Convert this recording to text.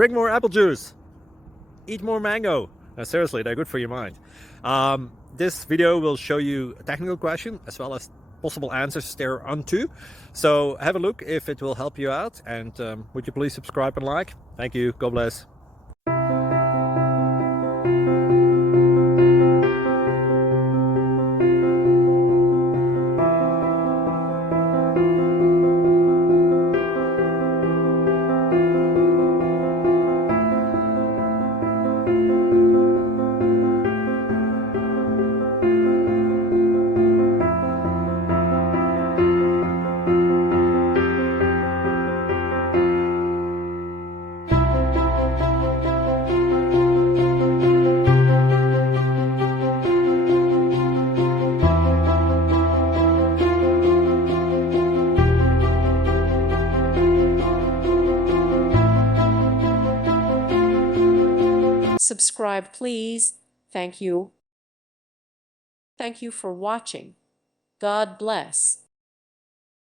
drink more apple juice, eat more mango. No, seriously, they're good for your mind. This video will show you a technical question as well as possible answers thereunto. So have a look if it will help you out, and would you please subscribe and like? Thank you. God bless. Subscribe, please. Thank you. Thank you for watching. God bless.